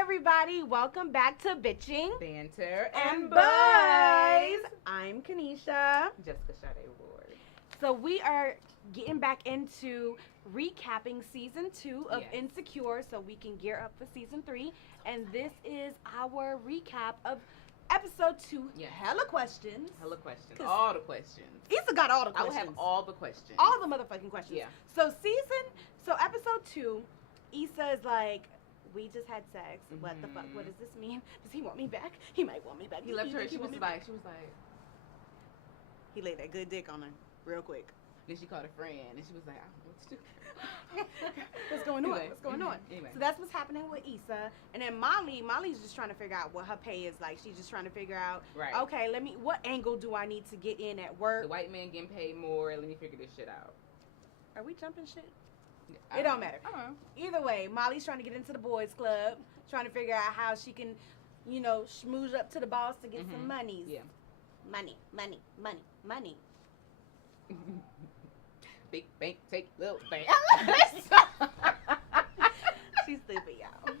everybody. Welcome back to Bitching Banter and Boys. I'm Kanisha. Jessica Sade Ward. So we are getting back into recapping season 2 of Insecure so we can gear up for season 3. And this is our recap of episode 2. Yeah. Hella questions. All the questions. Issa got all the questions. I would have all the questions. All the motherfucking questions. Yeah. So episode 2, Issa is like, we just had sex. Mm-hmm. What the fuck? What does this mean? Does he want me back? He might want me back. He left her. She was like. He laid that good dick on her real quick. Then she called a friend, and she was like, I don't know what to do. What's going on? Anyway. What's going on? Anyway. So that's what's happening with Issa. And then Molly's just trying to figure out what her pay is like. She's just trying to figure out, right. Okay, what angle do I need to get in at work? The white man getting paid more. Let me figure this shit out. Are we jumping shit? It don't matter. Either way, Molly's trying to get into the boys club, trying to figure out how she can, schmooze up to the boss to get some monies. Yeah. Money. Big bank, take little bank. She's stupid, y'all.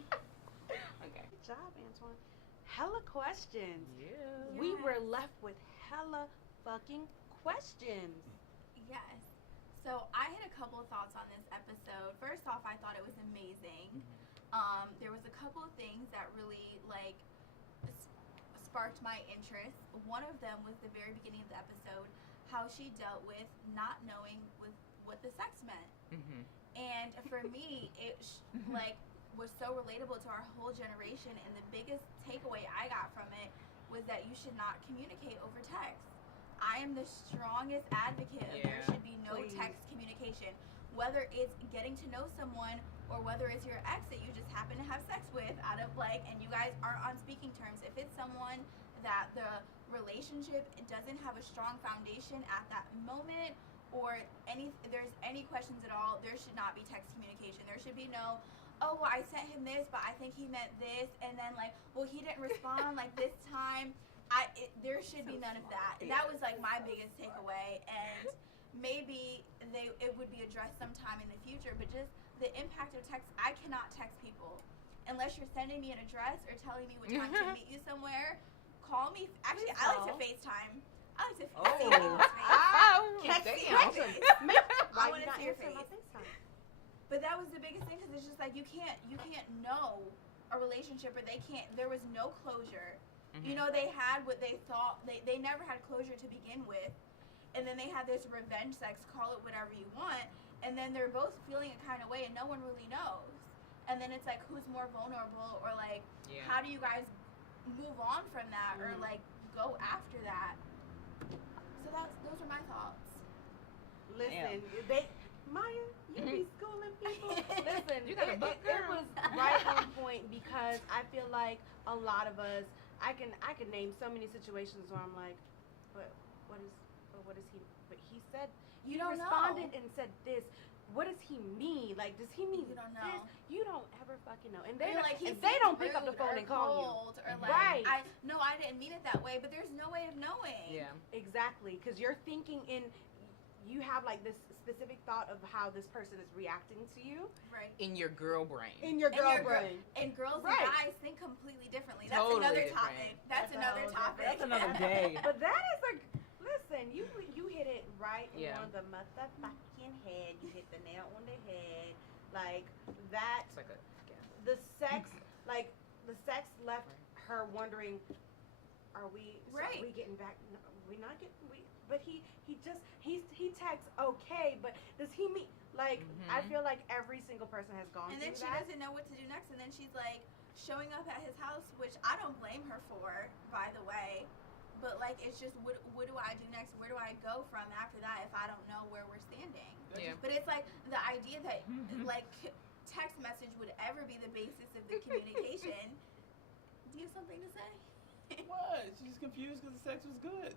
Okay. Good job, Antoine. Hella questions. Yeah. We were left with hella fucking questions. Yes. So I had a couple of thoughts on this episode. First off, I thought it was amazing. There was a couple of things that really sparked my interest. One of them was the very beginning of the episode, how she dealt with not knowing what the sex meant. Mm-hmm. And for me, it was so relatable to our whole generation. And the biggest takeaway I got from it was that you should not communicate over text. I am the strongest advocate of there should be no text communication. Whether it's getting to know someone or whether it's your ex that you just happen to have sex with and you guys aren't on speaking terms. If it's someone that the relationship doesn't have a strong foundation at that moment or there's any questions at all, there should not be text communication. There should be no, oh, well, I sent him this, but I think he meant this, and then well, he didn't respond this time. There should be none of that. And that was my biggest takeaway. And maybe it would be addressed sometime in the future. But just the impact of text, I cannot text people unless you're sending me an address or telling me what time to meet you somewhere. Call me. Actually, I like to FaceTime. I like to see people's face. I want to see your face. But that was the biggest thing because it's just you can't know a relationship or there was no closure. Mm-hmm. They had what they thought. They never had closure to begin with. And then they had this revenge sex, call it whatever you want. And then they're both feeling a kind of way and no one really knows. And then it's who's more vulnerable or how do you guys move on from that or go after that? So those are my thoughts. Listen, Maya, you be schooling people. Listen, you got a book, it was right on point because I feel like a lot of us, I can name so many situations where I'm like, but what is he? But he said he responded and said this. What does he mean? Does he mean you don't this? know. You don't ever fucking know. And they they don't pick up the phone and call you. Or right. I didn't mean it that way. But there's no way of knowing. Yeah. Exactly, because you're thinking you have this specific thought of how this person is reacting to you. Right. In your girl brain. In your girl brain. And girls and guys think completely differently. That's totally another different. topic. That's another topic. That's another day. But that is listen, you hit it right on the motherfucking head. You hit the nail on the head. That. It's the sex, the sex left her wondering, are we getting back? No, we're not getting. But he texts okay, but does he mean I feel like every single person has gone and through that. And then she doesn't know what to do next, and then she's showing up at his house, which I don't blame her for, by the way. But it's just what do I do next? Where do I go from after that if I don't know where we're standing? Yeah. But it's the idea that text message would ever be the basis of the communication. Do you have something to say? What? She's confused because the sex was good.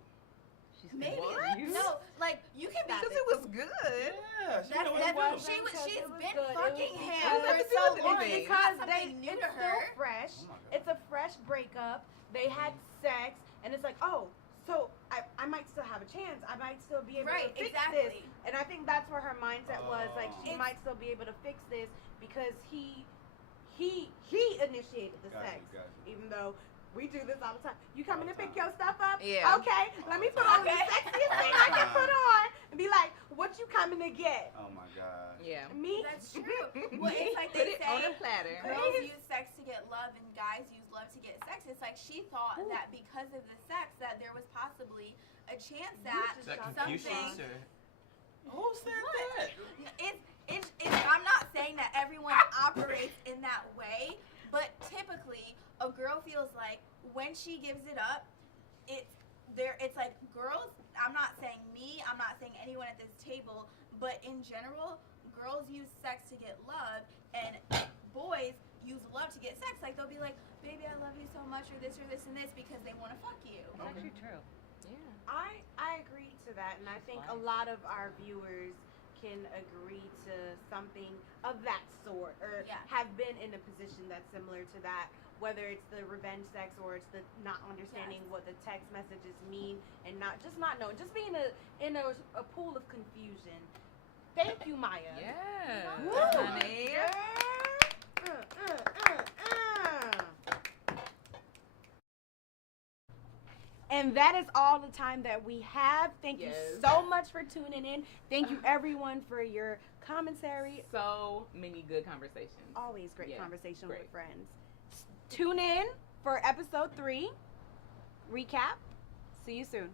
Maybe confused? no, you can be because it was good. Yeah, she's been fucking him for It so was long good. because something new it's to still her. fresh. Oh my God. It's a fresh breakup. They had sex, and it's oh, so I might still have a chance. I might still be able to fix this. And I think that's where her mindset was. She might still be able to fix this because he he initiated the Got sex, you, got you. even though we do this all the time. You coming to All the pick time. your stuff up? Yeah. Okay, let me put All on the the time. sexiest All thing the I can time. put on and be like, what you coming to get? Oh my gosh. Yeah. Me? That's true. Well, it's like Put they it on say a platter. girls use sex to get love and guys use love to get sex. It's like she thought that because of the sex that there was possibly a chance that Is that something. Confucius or? Who said that? I'm not saying that everyone operates in that way, but typically a girl feels like when she gives it up, it's like girls, I'm not saying me, I'm not saying anyone at this table, but in general, girls use sex to get love and boys use love to get sex. Like they'll be like, baby, I love you so much, or this and this because they want to fuck you. It's actually true. Yeah. I agree to that, and I think a lot of our viewers can agree to something of that sort, or Yeah. have been in a position that's similar to that, whether it's the revenge sex or it's the not understanding Yes. what the text messages mean and not knowing, just being in a pool of confusion. Thank you, Maya. Yeah. Woo. Honey. And that is all the time that we have. Thank you Yes. so much for tuning in. Thank you, everyone, for your commentary. So many good conversations. Always great Yeah, conversation great. with friends. Tune in for episode 3 recap. See you soon.